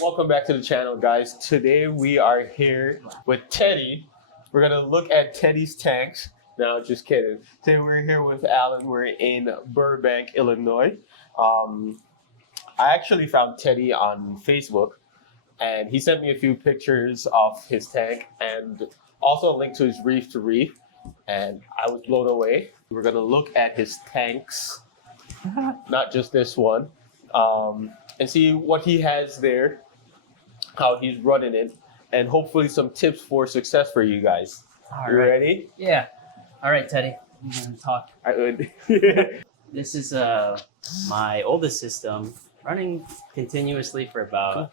Welcome back to the channel, guys. Today we are here with Teddy. We're gonna look at Teddy's tanks. No, just kidding. Today we're here with Alan. We're in Burbank, Illinois. I actually found Teddy on Facebook, and he sent me a few pictures of his tank and also a link to his Reef to Reef, and I was blown away. We're gonna look at his tanks, not just this one, and see what he has there, how he's running it, and hopefully some tips for success for you guys. All You right. ready? Yeah. All right, Teddy. I'm gonna talk. I would. This is my oldest system, running continuously for about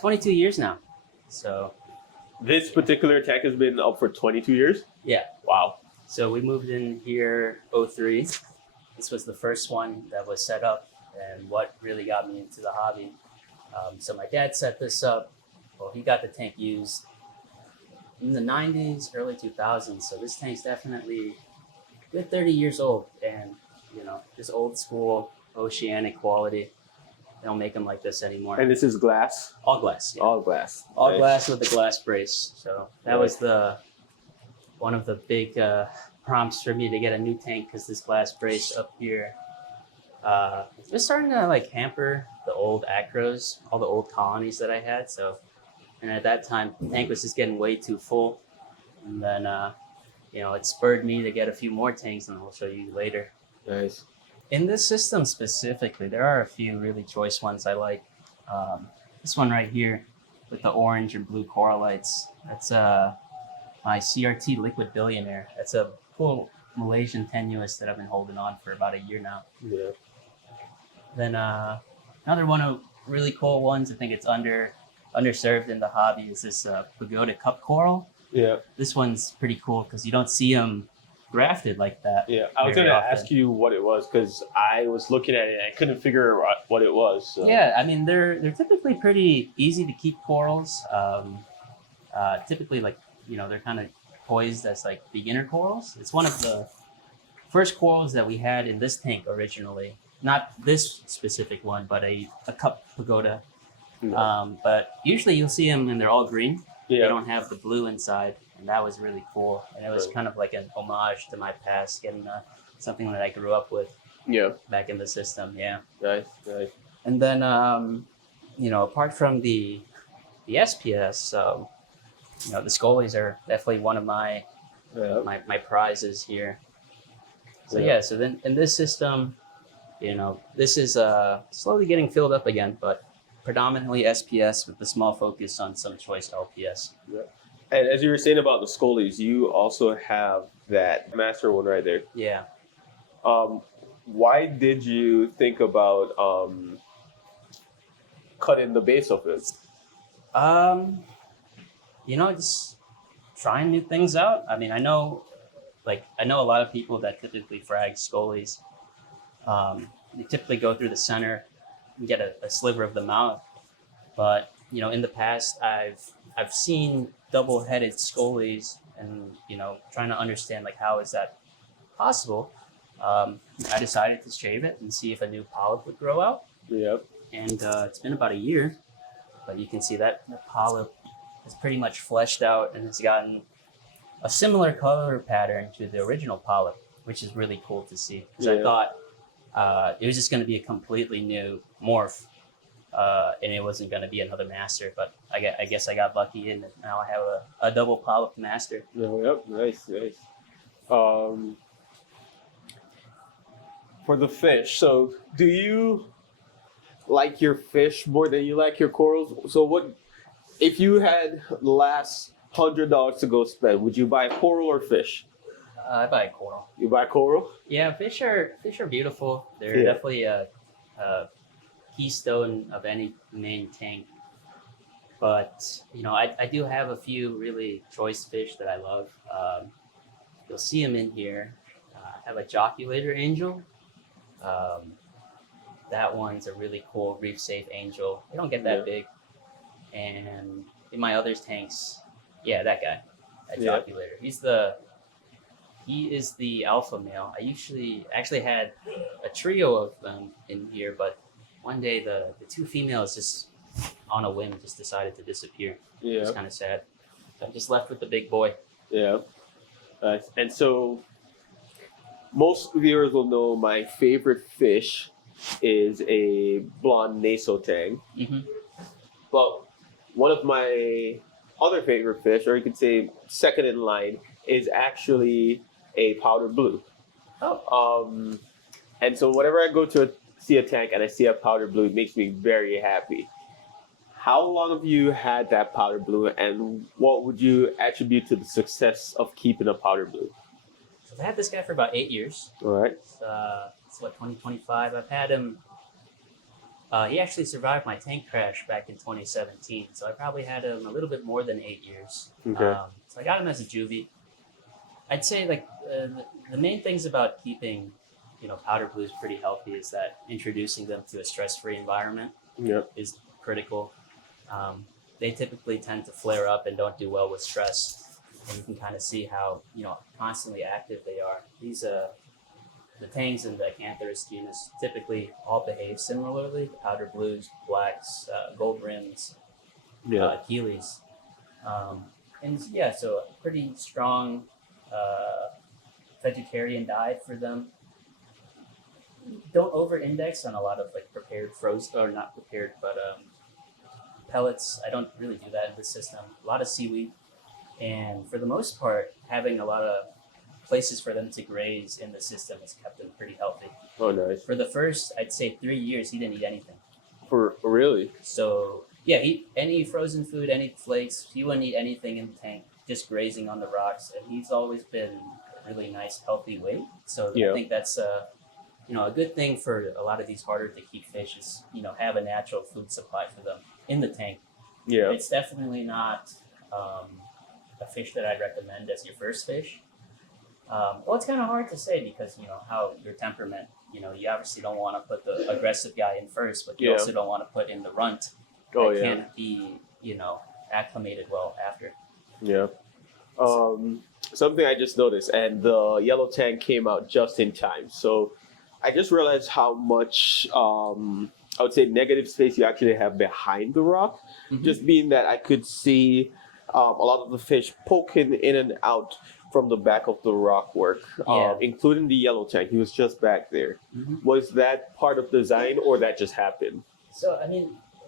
22 years now. So This particular tank has been up for 22 years. yeah. Wow. So we moved in here 03. This was the first one that was set up, and what really got me into the hobby. So my dad set this up. Well, he got the tank used in the 90s, early 2000s. So this tank's definitely a good 30 years old, and just old school oceanic quality. They don't make them like this anymore. And this is glass. All glass. Yeah. All glass. All Nice. glass with a glass brace. So that was one of the big prompts for me to get a new tank, because this glass brace up here was starting to hamper the old acros, all the old colonies that I had. So, and at that time, the tank was just getting way too full. And then, it spurred me to get a few more tanks, and I'll show you later. Nice. In this system specifically, there are a few really choice ones I like. This one right here with the orange and blue coral lights. That's my CRT Liquid Billionaire. That's a cool Malaysian tenuous that I've been holding on for about a year now. Yeah. Then another one of really cool ones, I think it's underserved in the hobby, is this Pagoda Cup Coral. Yeah. This one's pretty cool because you don't see them grafted like that. Yeah. I was very gonna often. ask you what it was, because I was looking at it and I couldn't figure out what it was. So. Yeah, I mean they're typically pretty easy to keep corals. Typically, they're kind of poised as beginner corals. It's one of the first corals that we had in this tank originally. Not this specific one, but a cup pagoda. Yeah. But usually you'll see them and they're all green. Yeah. They don't have the blue inside, and that was really cool. And it was Right. kind of like an homage to my past, getting something that I grew up with Yeah. back in the system. Yeah. Nice. Nice. And then, apart from the SPS, the Scolies are definitely one of my Yeah. my prizes here. So Yeah. so then in this system, this is slowly getting filled up again, but predominantly SPS with a small focus on some choice LPS. And as you were saying about the Scolies, you also have that master one right there. Yeah. Why did you think about cutting the base of it? Just trying new things out. I mean, I know a lot of people that typically frag Scolies. They typically go through the center and get a sliver of the mouth. But, in the past, I've seen double-headed Scolies, and, trying to understand, how is that possible? I decided to shave it and see if a new polyp would grow out. Yep. And it's been about a year, but you can see that the polyp is pretty much fleshed out and has gotten a similar color pattern to the original polyp, which is really cool to see. Because I thought it was just going to be a completely new morph, and it wasn't going to be another master. But I guess I got lucky, and now I have a double polyp master. Yep. Nice. Nice. For the fish, so do you like your fish more than you like your corals? So what if you had the last $100 to go spend? Would you buy a coral or fish? I buy a coral. You buy coral? Yeah, fish are beautiful. They're Yeah. definitely a keystone of any main tank. But I do have a few really choice fish that I love. You'll see them in here. I have a joculator angel. That one's a really cool reef safe angel. They don't get that big. And in my other tanks, that guy, that joculator. He is the alpha male. I actually had a trio of them in here, but one day the two females just on a whim just decided to disappear. It was kind of sad. So I just left with the big boy. Yeah. And so most viewers will know my favorite fish is a blonde nasal tang. Mm-hmm. But one of my other favorite fish, or you could say second in line, is actually a powder blue. Oh. And so whenever I go to see a tank and I see a powder blue, it makes me very happy. How long have you had that powder blue, and what would you attribute to the success of keeping a powder blue? So I've had this guy for about 8 years. All right. It's what, 2025. I've had him. He actually survived my tank crash back in 2017, so I probably had him a little bit more than 8 years. Okay. So I got him as a juvie. I'd say like the main things about keeping, powder blues pretty healthy is that introducing them to a stress-free environment is critical. They typically tend to flare up and don't do well with stress, and you can kind of see how constantly active they are. These the tangs in the Acantharus genus typically all behave similarly. The powder blues, blacks, gold rims, Keelys, and so a pretty strong vegetarian diet for them. Don't over-index on a lot of like prepared frozen, or not prepared, but pellets. I don't really do that in the system. A lot of seaweed, and for the most part, having a lot of places for them to graze in the system has kept them pretty healthy. Oh, nice. For the first, I'd say 3 years, he didn't eat anything. For really? So yeah, any frozen food, any flakes, he wouldn't eat anything in the tank, just grazing on the rocks. And he's always been a really nice, healthy weight. So I think that's a good thing for a lot of these harder to keep fish is, have a natural food supply for them in the tank. Yeah. It's definitely not a fish that I'd recommend as your first fish. Well, it's kind of hard to say because, how your temperament, you obviously don't want to put the aggressive guy in first, but you also don't want to put in the runt that can't be, acclimated well after. Yeah. Something I just noticed, and the yellow tang came out just in time. So I just realized how much, I would say, negative space you actually have behind the rock. Mm-hmm. Just being that I could see a lot of the fish poking in and out from the back of the rock work, including the yellow tang. He was just back there. Mm-hmm. Was that part of the design, or that just happened? So,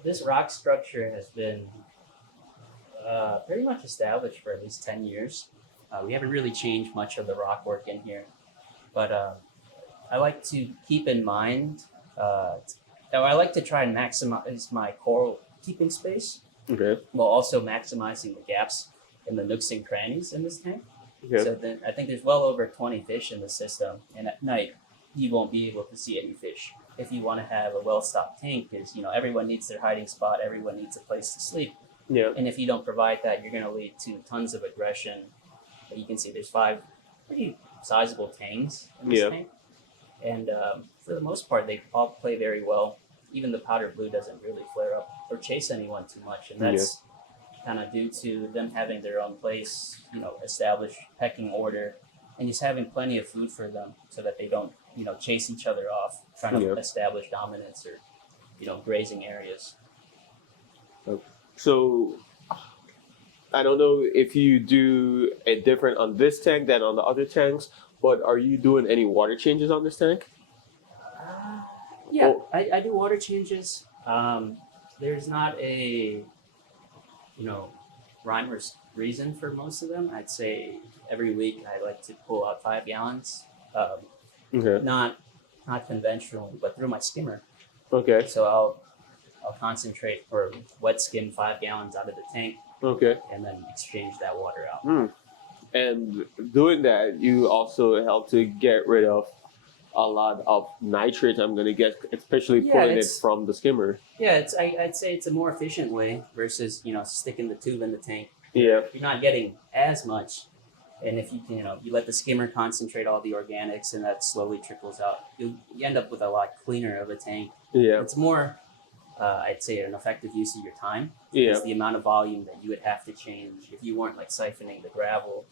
this rock structure has been pretty much established for at least 10 years. We haven't really changed much of the rock work in here, but I like to keep in mind, I like to try and maximize my coral keeping space, while also maximizing the gaps in the nooks and crannies in this tank. Okay. So then I think there's well over 20 fish in the system, and at night you won't be able to see any fish. If you want to have a well-stocked tank, because everyone needs their hiding spot, everyone needs a place to sleep. Yeah. And if you don't provide that, you're going to lead to tons of aggression. But you can see there's 5 pretty sizable tangs in this tank, and for the most part, they all play very well. Even the powder blue doesn't really flare up or chase anyone too much, and that's kind of due to them having their own place, established pecking order, and just having plenty of food for them so that they don't, chase each other off, trying to establish dominance or, grazing areas. So I don't know if you do it different on this tank than on the other tanks, but are you doing any water changes on this tank? I do water changes. There's not a rhyme or reason for most of them. I'd say every week I like to pull out 5 gallons. Not conventionally, but through my skimmer. Okay. So I'll concentrate or wet skim 5 gallons out of the tank. Okay. And then exchange that water out. Mm. And doing that, you also help to get rid of a lot of nitrates, I'm going to guess, especially pulling it from the skimmer. Yeah, I'd say it's a more efficient way versus, sticking the tube in the tank. Yeah. You're not getting as much. And if you let the skimmer concentrate all the organics and that slowly trickles out, you end up with a lot cleaner of a tank. Yeah. It's more, I'd say, an effective use of your time. Because the amount of volume that you would have to change if you weren't like siphoning the gravel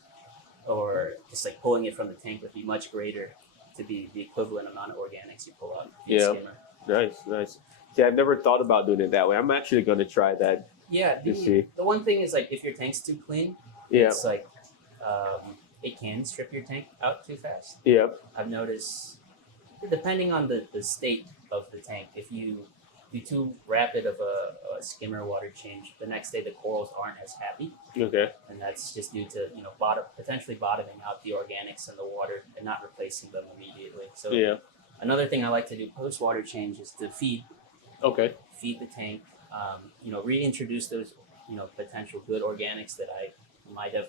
or just like pulling it from the tank would be much greater to be the equivalent amount of organics you pull out via skimmer. Nice. See, I've never thought about doing it that way. I'm actually going to try that. Yeah, To see. the one thing is like if your tank's too clean, Yeah. it's like it can strip your tank out too fast. Yeah. I've noticed, depending on the state of the tank, if you do too rapid of a skimmer water change, the next day the corals aren't as happy, Okay. and that's just due to potentially bottoming out the organics in the water and not replacing them immediately. So Yeah. another thing I like to do post water change is to feed the tank. Reintroduce those potential good organics that I might have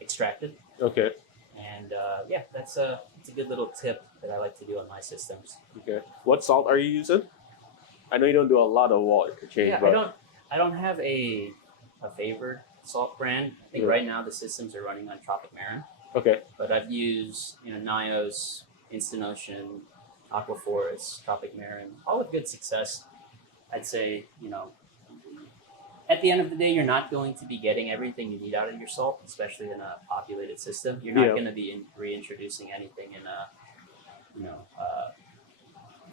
extracted. Okay. And it's a good little tip that I like to do on my systems. Okay. What salt are you using? I know you don't do a lot of water change. Yeah, but... I don't have a favored salt brand. I think right now the systems are running on Tropic Marin. Okay. But I've used Nios, Instant Ocean, Aquaforest, Tropic Marin, all with good success. I'd say at the end of the day, you're not going to be getting everything you need out of your salt, especially in a populated system. You're not going to be reintroducing anything in a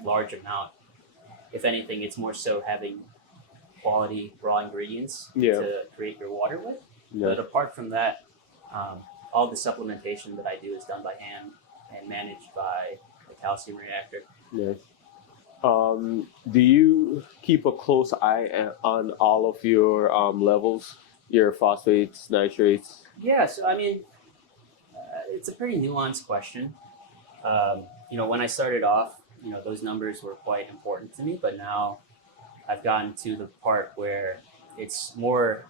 large amount. If anything, it's more so having quality raw ingredients to create your water with. Yeah. But apart from that, all the supplementation that I do is done by hand and managed by the calcium reactor. Yes. Do you keep a close eye on all of your levels, your phosphates, nitrates? Yeah, so I mean, it's a pretty nuanced question. When I started off, those numbers were quite important to me, but now I've gotten to the part where it's more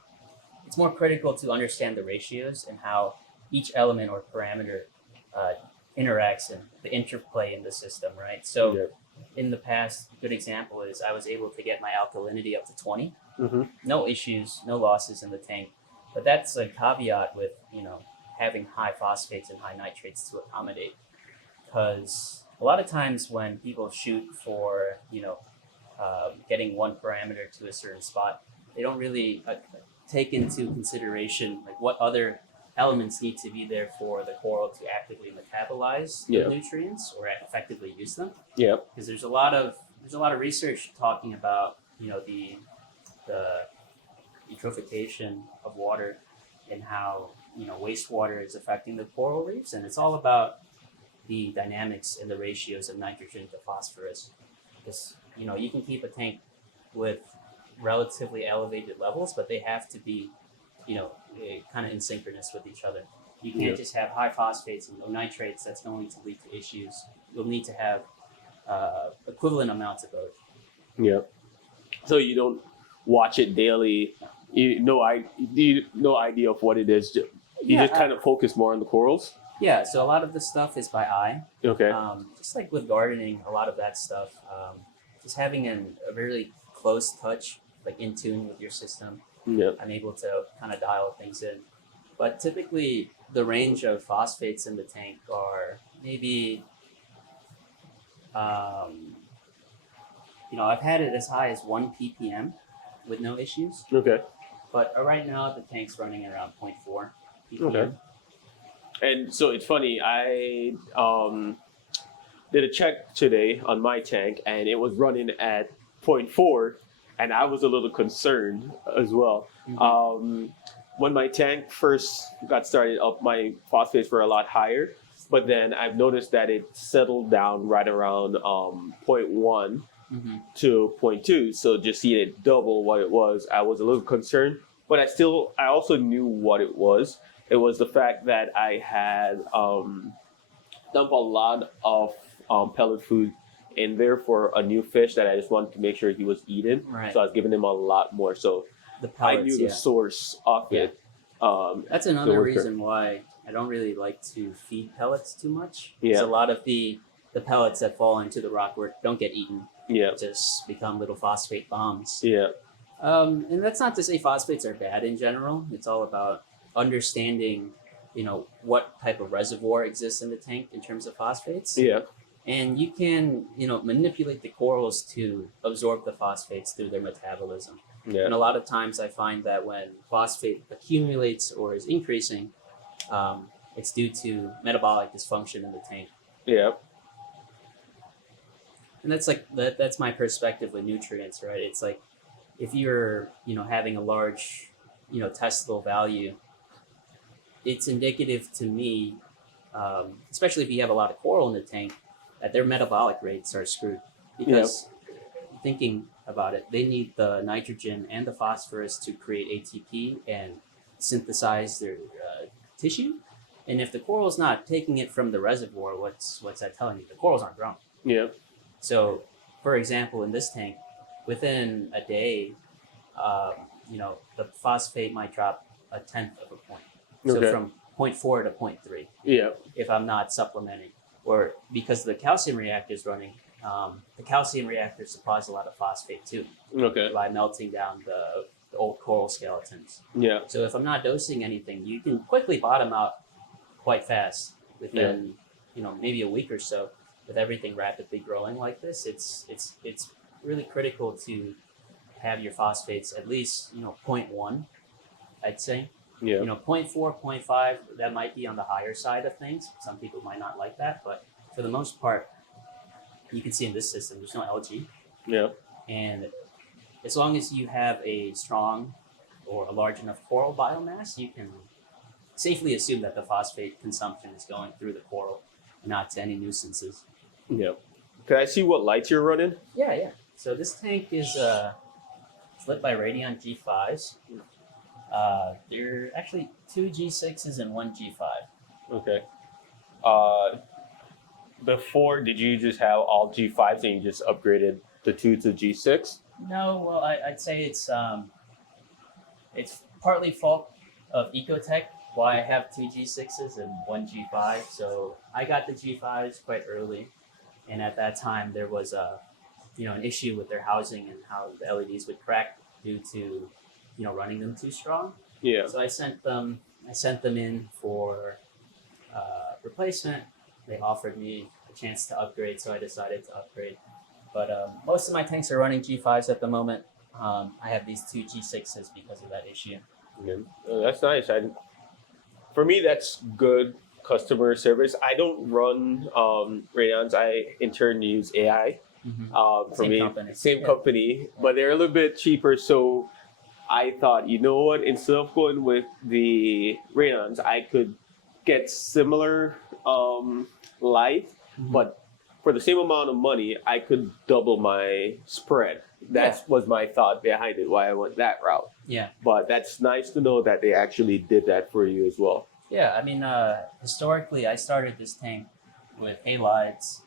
critical to understand the ratios and how each element or parameter interacts and the interplay in the system, right? So in the past, a good example is I was able to get my alkalinity up to 20. Mm-hmm. No issues, no losses in the tank. But that's a caveat with, having high phosphates and high nitrates to accommodate. Because a lot of times when people shoot for, getting one parameter to a certain spot, they don't really take into consideration like what other elements need to be there for the coral to actively metabolize the nutrients or effectively use them. Yeah. Because there's a lot of research talking about the eutrophication of water and how wastewater is affecting the coral reefs, and it's all about the dynamics and the ratios of nitrogen to phosphorus. Because you can keep a tank with relatively elevated levels, but they have to be kind of in synchronous with each other. You can't just have high phosphates and low nitrates. That's going to lead to issues. You'll need to have equivalent amounts of both. Yeah. So you don't watch it daily. No idea of what it is. You just kind of focus more on the corals. Yeah. So a lot of the stuff is by eye. Okay. Just like with gardening, a lot of that stuff, just having a really close touch, like in tune with your system. Yeah. I'm able to kind of dial things in. But typically, the range of phosphates in the tank are maybe, I've had it as high as 1 ppm with no issues. Okay. But right now, the tank's running around 0.4 ppm. Okay. And so it's funny, I did a check today on my tank, and it was running at 0.4, and I was a little concerned as well. Mm-hmm. When my tank first got started up, my phosphates were a lot higher, but then I've noticed that it settled down right around 0.1 to 0.2. So just seeing it double what it was, I was a little concerned, but I also knew what it was. It was the fact that I had dumped a lot of pellet food in there for a new fish that I just wanted to make sure he was eating. Right. So I was giving him a lot more. So the pellets, I knew the source of it. That's another reason why I don't really like to feed pellets too much. Because a lot of the pellets that fall into the rockwork don't get eaten. Yeah. Just become little phosphate bombs. Yeah. And that's not to say phosphates are bad in general. It's all about understanding, what type of reservoir exists in the tank in terms of phosphates. Yeah. And you can, manipulate the corals to absorb the phosphates through their metabolism. Yeah. And a lot of times I find that when phosphate accumulates or is increasing, it's due to metabolic dysfunction in the tank. Yeah. And that's like that's my perspective with nutrients, right? It's like if you're having a large testable value, it's indicative to me, especially if you have a lot of coral in the tank, that their metabolic rates are screwed because thinking about it, they need the nitrogen and the phosphorus to create ATP and synthesize their tissue. And if the coral's not taking it from the reservoir, what's that telling you? The corals aren't growing. Yeah. So, for example, in this tank, within a day, the phosphate might drop 1/10 of a point. So Okay. from 0.4 to 0.3 Yeah. if I'm not supplementing. Or because the calcium reactor is running, the calcium reactor supplies a lot of phosphate too Okay. by melting down the old coral skeletons. Yeah. So if I'm not dosing anything, you can quickly bottom out quite fast within maybe a week or so. With everything rapidly growing like this, it's really critical to have your phosphates at least 0.1, I'd say. Yeah. 0.4, 0.5, that might be on the higher side of things. Some people might not like that, but for the most part, you can see in this system, there's no algae. Yeah. And as long as you have a strong or a large enough coral biomass, you can safely assume that the phosphate consumption is going through the coral, not to any nuisances. Yeah. Can I see what lights you're running? Yeah. So this tank is lit by Radion G5s. There are actually 2 G6s and 1 G5. Okay. Before, did you just have all G5s and you just upgraded the 2 to G6? No, well, I'd say it's partly fault of Ecotech why I have 2 G6s and 1 G5. So I got the G5s quite early, and at that time there was an issue with their housing and how the LEDs would crack due to running them too strong. Yeah. So I sent them in for replacement. They offered me a chance to upgrade, so I decided to upgrade. But most of my tanks are running G5s at the moment. I have these 2 G6s because of that issue. Yeah. That's nice. For me, that's good customer service. I don't run Rayons. I in turn use AI. For Same me, company. same Yeah. company, but they're a little bit cheaper. So I thought, you know what? Instead of going with the Rayons, I could get similar light, but for the same amount of money, I could double my spread. That was my thought behind it, why I went that route. Yeah. But that's nice to know that they actually did that for you as well. Yeah, I mean, historically, I started this tank with halides.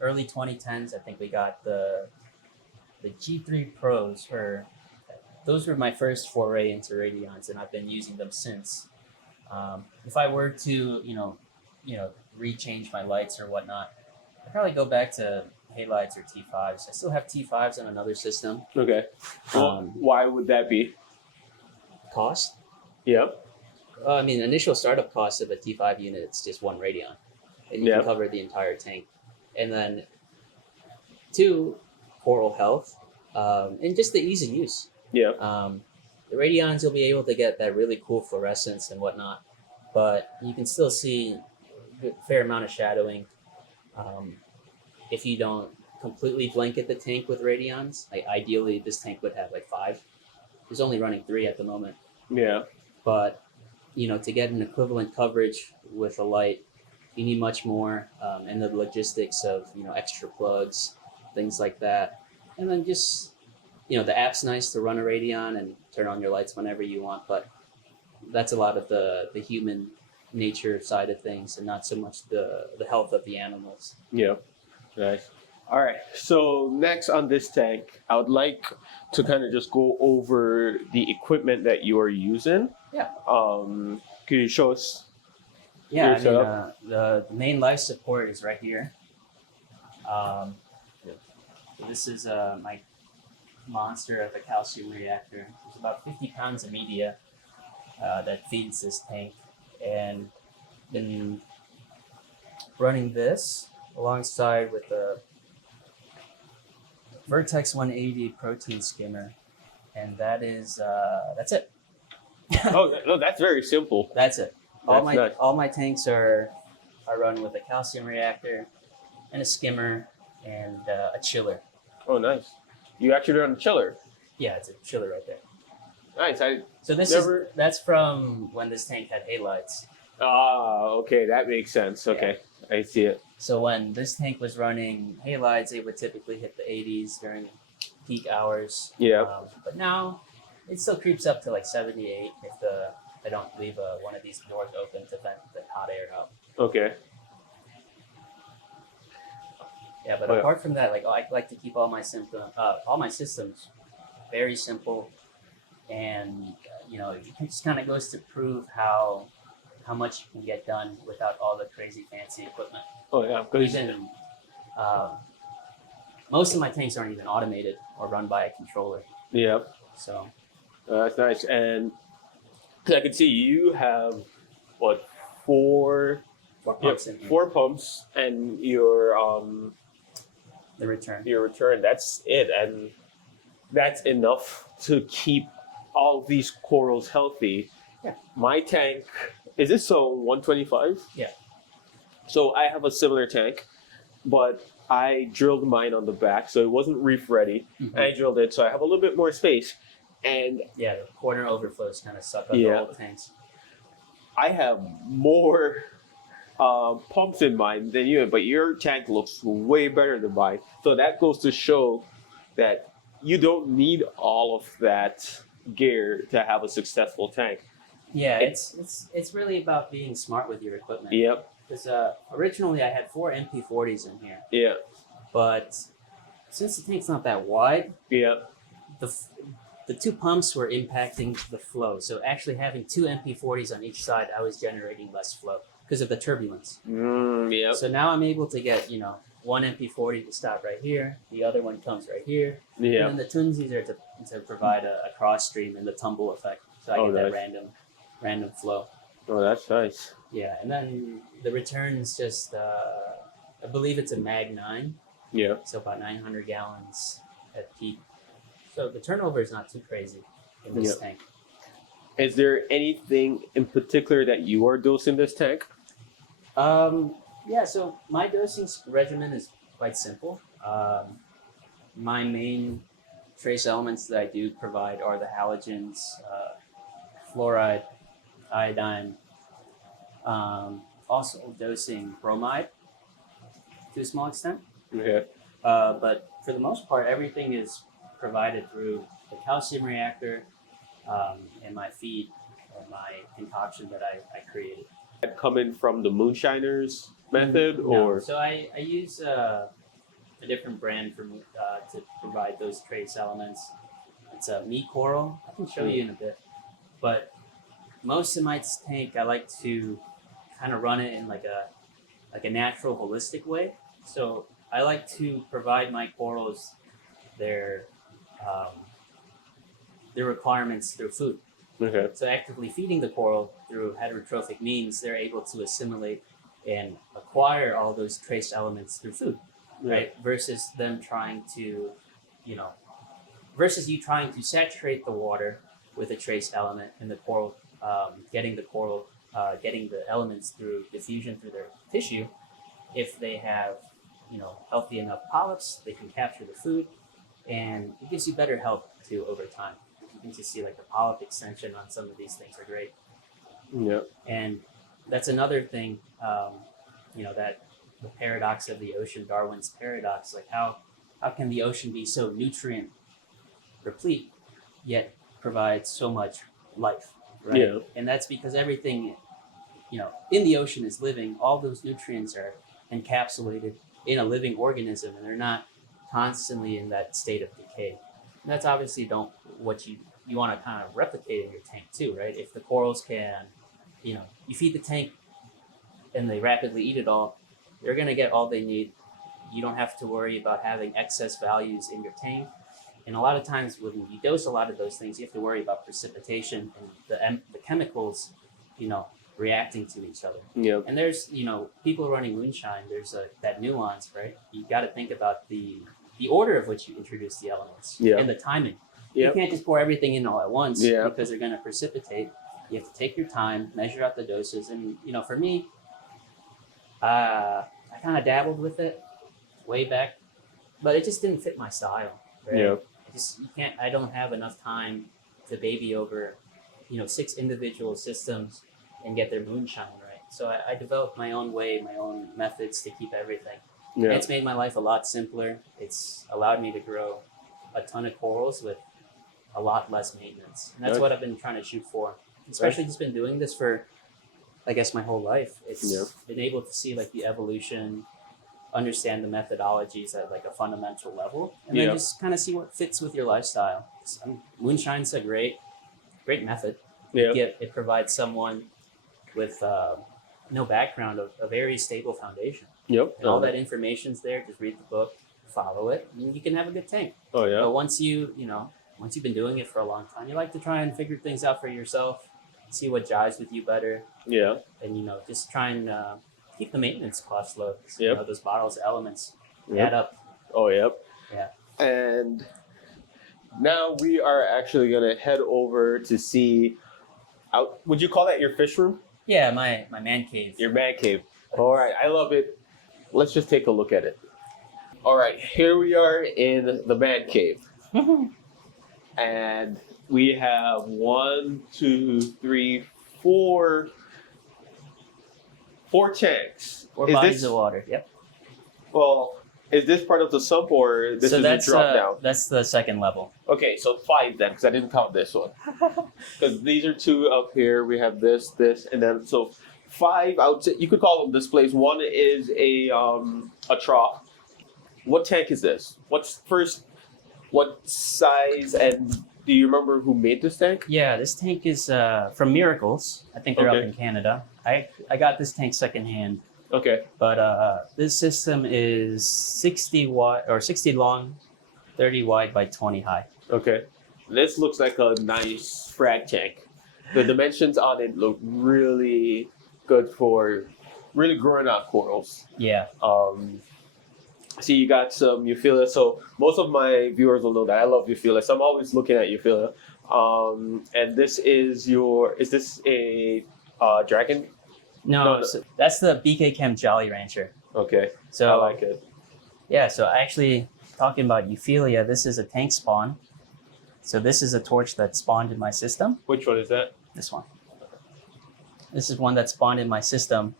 Early 2010s, I think we got the G3 Pros. Those were my first foray into radions, and I've been using them since. If I were to, rechange my lights or whatnot, I'd probably go back to halides or T5s. I still have T5s on another system. Okay. Well, why would that be? Cost? Yeah. I mean, initial startup cost of a T5 unit, it's just 1 radion, and you can cover the entire tank. And then 2, coral health, and just the ease of use. Yeah. The radions, you'll be able to get that really cool fluorescence and whatnot, but you can still see a fair amount of shadowing. If you don't completely blanket the tank with radions, like ideally this tank would have like 5. There's only running 3 at the moment. Yeah. But to get an equivalent coverage with a light, you need much more, and the logistics of extra plugs, things like that, and then just the app's nice to run a radion and turn on your lights whenever you want, but that's a lot of the human nature side of things, and not so much the health of the animals. Yeah. Nice. All right. So next on this tank, I would like to kind of just go over the equipment that you are using. Yeah. Could you show us? Yeah, your I setup? mean, the main life support is right here. So this is my monster of a calcium reactor. There's about 50 pounds of media that feeds this tank, and been running this alongside with the Vertex 180 protein skimmer, and that's it. Oh, no, that's very simple. That's it. That's nice. All my tanks are run with a calcium reactor and a skimmer and a chiller. Oh, nice. You actually run a chiller. Yeah, it's a chiller right there. Nice. So that's from when this tank had halides. Okay, that makes sense. Okay, I see it. So when this tank was running halides, it would typically hit the 80s during peak hours. Yeah. But now it still creeps up to like 78 if I don't leave one of these doors open to vent the hot air out. Okay. Yeah, but apart from that, like I like to keep all my systems very simple, and it just kind of goes to prove how much you can get done without all the crazy fancy equipment. Oh yeah, Even most of my tanks aren't even automated or run by a controller. Yeah. So That's nice, and I can see you have what four pumps in here. 4 pumps, and your The return. That's it, and that's enough to keep all these corals healthy. Yeah. My tank is this 125? Yeah. So I have a similar tank, but I drilled mine on the back, so it wasn't reef ready. Mm-hmm. I drilled it, so I have a little bit more space, and yeah, the corner overflows kind of suck up Yeah. all the tanks. I have more pumps in mine than you, but your tank looks way better than mine. So that goes to show that you don't need all of that gear to have a successful tank. Yeah, it's really about being smart with your equipment. Yep. Because originally I had 4 MP40s in here, Yeah. but since the tank's not that wide, Yeah. the 2 pumps were impacting the flow. So actually having 2 MP40s on each side, I was generating less flow because of the turbulence. Yeah. So now I'm able to get, one MP40 to stop right here, the other one comes right here, Yeah. and then the twinsies are to provide a cross stream and the tumble effect. So I get that random flow. Oh, that's nice. Yeah, and then the return is just, I believe it's a Mag 9, Yeah. so about 900 gallons at peak. So the turnover is not too crazy in this tank. Is there anything in particular that you are dosing this tank? Yeah, so my dosing regimen is quite simple. My main trace elements that I do provide are the halogens, fluoride, iodine, also dosing bromide to a small extent. Okay. But for the most part, everything is provided through the calcium reactor and my feed or my concoction that I created. Coming from the Moonshiners method, No. or So I use a different brand to provide those trace elements. It's a Me Coral. I can show you in a bit. But most of my tank, I like to kind of run it in like a natural, holistic way. So I like to provide my corals their requirements through food. okay. So actively feeding the coral through heterotrophic means, they're able to assimilate and acquire all those trace elements through food, right? Versus them trying to, versus you trying to saturate the water with a trace element and the coral, getting the elements through diffusion through their tissue. If they have, healthy enough polyps, they can capture the food, and it gives you better health too over time. You can just see like the polyp extension on some of these things are great. Yeah. And that's another thing, that the paradox of the ocean, Darwin's paradox, like how can the ocean be so nutrient replete yet provide so much life, right? Yeah. And that's because everything, in the ocean is living. All those nutrients are encapsulated in a living organism, and they're not constantly in that state of decay. And that's obviously what you want to kind of replicate in your tank too, right? If the corals can, you feed the tank and they rapidly eat it all, they're going to get all they need. You don't have to worry about having excess values in your tank. And a lot of times when you dose a lot of those things, you have to worry about precipitation and the chemicals, reacting to each other. Yeah. And there's, people running moonshine, there's that nuance, right? You got to think about the order of which you introduce the elements and the timing. You can't just pour everything in all at once because they're going to precipitate. You have to take your time, measure out the doses. And, for me, I kind of dabbled with it way back but it just didn't fit my style. Right? Yeah. I don't have enough time to baby over, 6 individual systems and get their moonshine right. So I developed my own way, my own methods to keep everything. Yeah. And it's made my life a lot simpler. It's allowed me to grow a ton of corals with a lot less maintenance. And that's what I've been trying to shoot for. Especially just been doing this for, I guess, my whole life. It's been able to see like the evolution, understand the methodologies at like a fundamental level, and then just kind of see what fits with your lifestyle. Moonshine's a great method. Yeah. It provides someone with no background a very stable foundation. Yep. And all that information's there. Just read the book, follow it, and you can have a good tank. Oh yeah. But once you've been doing it for a long time, you like to try and figure things out for yourself, see what jives with you better. Yeah. And just try and keep the maintenance costs low. Yep. Those bottles, elements add up. Oh yep. Yeah. And now we are actually gonna head over to see. Would you call that your fish room? Yeah, my man cave. Your man cave. All right, I love it. Let's just take a look at it. All right, here we are in the man cave. And we have 1, 2, 3, 4 tanks. 4 bodies of water. Yep. Well, is this part of the sump or this is a drop down? That's the second level. Okay, so 5 then, because I didn't count this one. Because these are 2 up here. We have this, and then so 5. I would say you could call them displays. 1 is a trough. What tank is this? What size, and do you remember who made this tank? Yeah, this tank is from Miracles. I think they're up in Canada. I got this tank secondhand. Okay. But this system is 60 long, 30 wide by 20 high. Okay. This looks like a nice frag tank. The dimensions on it look really good for really growing out corals. Yeah. See, you got some euphyllia. So most of my viewers will know that I love euphyllia. So I'm always looking at euphyllia. And this is this a dragon? No. So that's the BK Chem Jolly Rancher. Okay. So I like it. Yeah. So actually, talking about euphyllia, this is a tank spawn. So this is a torch that spawned in my system. Which one is that? This one. This is one that spawned in my system,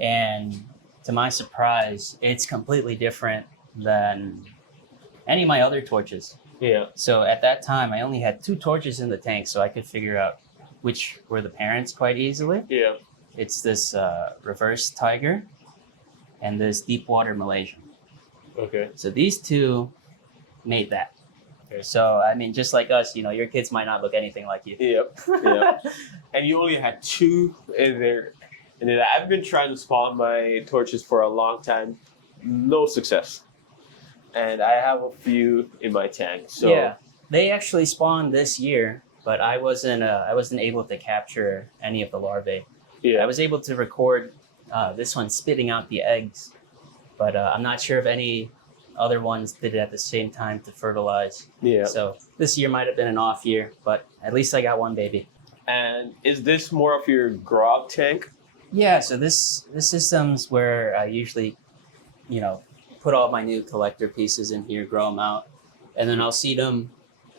and to my surprise, it's completely different than any of my other torches. Yeah. So at that time, I only had 2 torches in the tank, so I could figure out which were the parents quite easily. Yeah. It's this reverse tiger and this deep water Malaysian. Okay. So these 2 made that. Okay. So, I mean, just like us, your kids might not look anything like you. Yep. Yep. And you only had 2 in there. And then I've been trying to spawn my torches for a long time. No success. And I have a few in my tank. So yeah, they actually spawned this year, but I wasn't able to capture any of the larvae. Yeah. I was able to record this one spitting out the eggs, but I'm not sure if any other ones did it at the same time to fertilize. Yeah. So this year might have been an off year, but at least I got one baby. And is this more of your grog tank? Yeah, so this system's where I usually, put all my new collector pieces in here, grow them out, and then I'll seed them.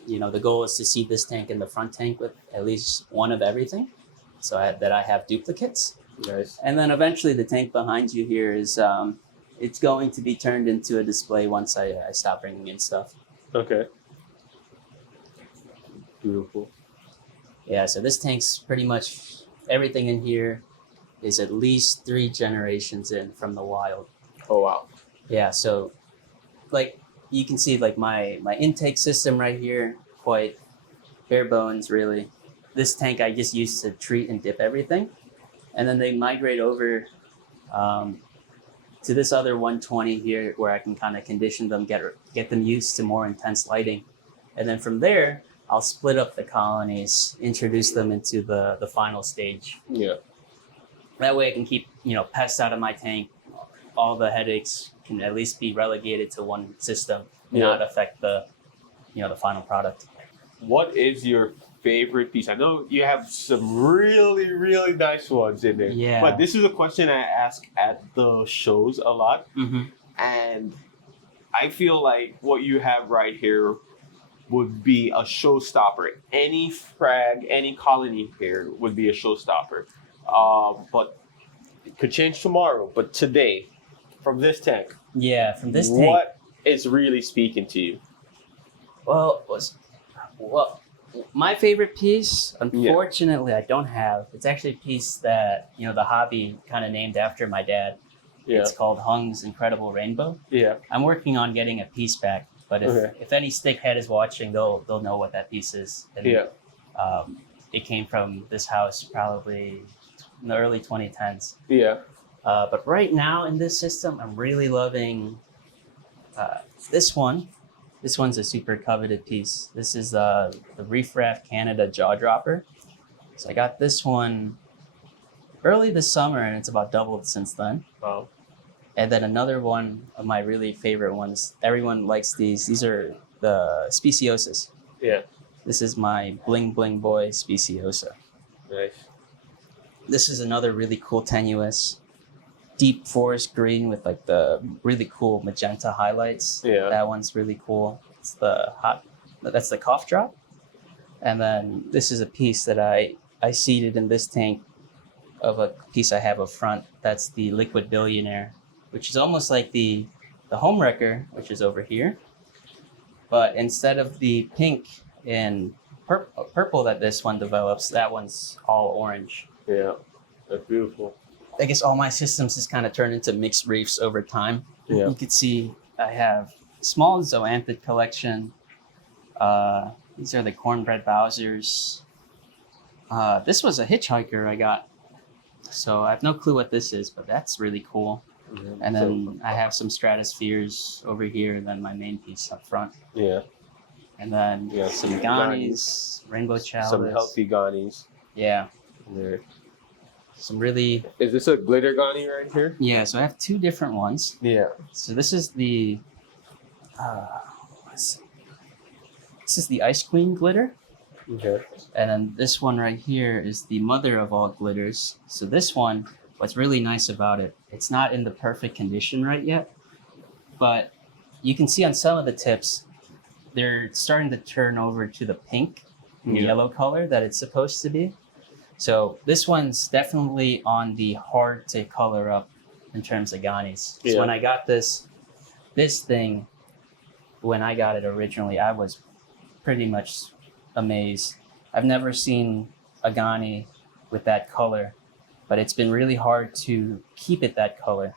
The goal is to seed this tank in the front tank with at least one of everything, so that I have duplicates. Nice. And then eventually the tank behind you here is, it's going to be turned into a display once I stop bringing in stuff. Okay. Beautiful. Yeah, so this tank's pretty much everything in here is at least 3 generations in from the wild. Oh wow. Yeah, so like you can see like my intake system right here, quite bare bones really. This tank I just used to treat and dip everything. And then they migrate over to this other 120 here where I can kind of condition them, get them used to more intense lighting. And then from there, I'll split up the colonies, introduce them into the final stage. Yeah. That way I can keep, pests out of my tank. All the headaches can at least be relegated to one system, not affect the final product. What is your favorite piece? I know you have some really, really nice ones in there. Yeah. But this is a question I ask at the shows a lot. Mm-hmm. And I feel like what you have right here would be a showstopper. Any frag, any colony here would be a showstopper. But it could change tomorrow. But today, from this tank, Yeah, from this tank. what is really speaking to you? Well, my favorite piece, unfortunately, I don't have. It's actually a piece that the hobby kind of named after my dad. Yeah. It's called Hung's Incredible Rainbow. Yeah. I'm working on getting a piece back, but if any stickhead is watching, they'll know what that piece is. And, it came from this house probably in the early 2010s. Yeah. But right now in this system, I'm really loving this one. This one's a super coveted piece. This is the Reef Canada Jaw Dropper. So I got this one early this summer, and it's about doubled since then. Wow. And then another one of my really favorite ones. Everyone likes these. These are the Speciosus. Yeah. This is my bling bling boy Speciosa. Nice. This is another really cool tenuous, deep forest green with like the really cool magenta highlights. Yeah. That one's really cool. It's that's the cough drop. And then this is a piece that I seeded in this tank of a piece I have up front. That's the Liquid Billionaire, which is almost like the Home Wrecker, which is over here. But instead of the pink and purple that this one develops, that one's all orange. Yeah. That's beautiful. I guess all my systems just kind of turn into mixed reefs over time. Yeah. You can see I have small zoanthid collection. These are the cornbread Bowsers. This was a hitchhiker I got. So I have no clue what this is, but that's really cool. Mm-hmm. And then I have some stratospheres over here, and then my main piece up front. Yeah. And then some Ghanies, rainbow chalice. Some healthy Ghanies. Yeah. There. Some really... Is this a glitter Ghani right here? Yeah, so I have two different ones. Yeah. So this is the... This is the Ice Queen glitter. Okay. And then this one right here is the mother of all glitters. So this one, what's really nice about it, it's not in the perfect condition right yet, but you can see on some of the tips, they're starting to turn over to the pink and yellow color that it's supposed to be. So this one's definitely on the hard to color up in terms of Ghanies. So when I got this thing, when I got it originally, I was pretty much amazed. I've never seen a Ghani with that color, but it's been really hard to keep it that color.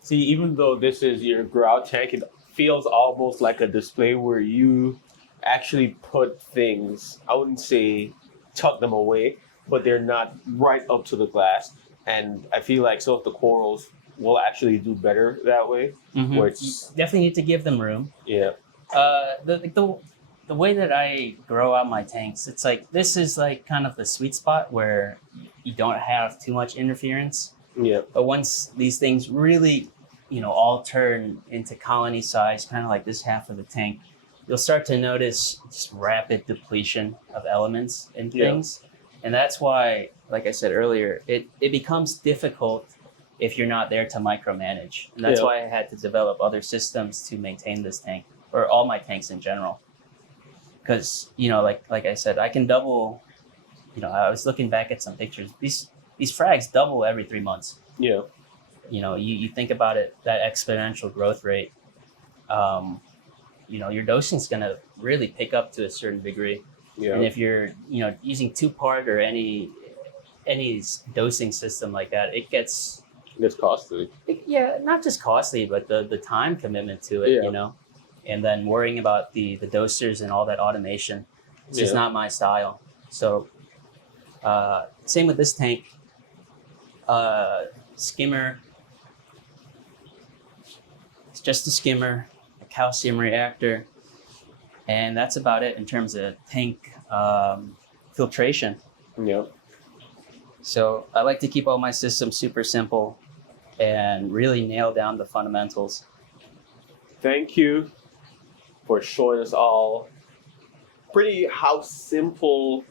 See, even though this is your grow tank, it feels almost like a display where you actually put things, I wouldn't say tuck them away, but they're not right up to the glass. And I feel like some of the corals will actually do better that way. Mm-hmm. Where you definitely need to give them room. Yeah. The way that I grow out my tanks, it's like this is like kind of the sweet spot where you don't have too much interference. Yeah. But once these things really, all turn into colony size, kind of like this half of the tank, you'll start to notice just rapid depletion of elements and things. Yeah. And that's why, like I said earlier, it becomes difficult if you're not there to micromanage. And that's why I had to develop other systems to maintain this tank, or all my tanks in general. Because, like I said, I can double, I was looking back at some pictures. These frags double every 3 months. Yeah. You think about it, that exponential growth rate, your dosing's going to really pick up to a certain degree. Yeah. And if you're, using 2-part or any dosing system like that, it gets costly. Not just costly, but the time commitment to it, and then worrying about the dosers and all that automation. It's just not my style. So same with this tank. Skimmer. It's just a skimmer, a calcium reactor, and that's about it in terms of tank filtration. Yep. So I like to keep all my systems super simple and really nail down the fundamentals. Thank you for showing us all how simple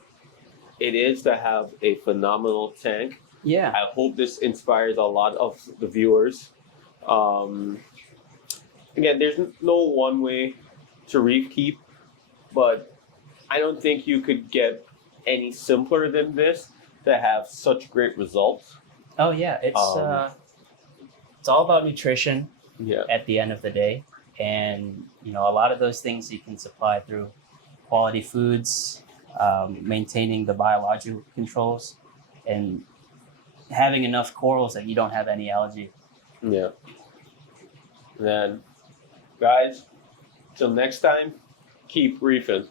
it is to have a phenomenal tank. Yeah. I hope this inspires a lot of the viewers. again, there's no one way to reef keep, but I don't think you could get any simpler than this to have such great results. Oh yeah, it's all about nutrition Yeah. at the end of the day, and you know a lot of those things you can supply through quality foods, maintaining the biological controls, and having enough corals that you don't have any algae. Yeah. Then, guys, till next time, keep reefing.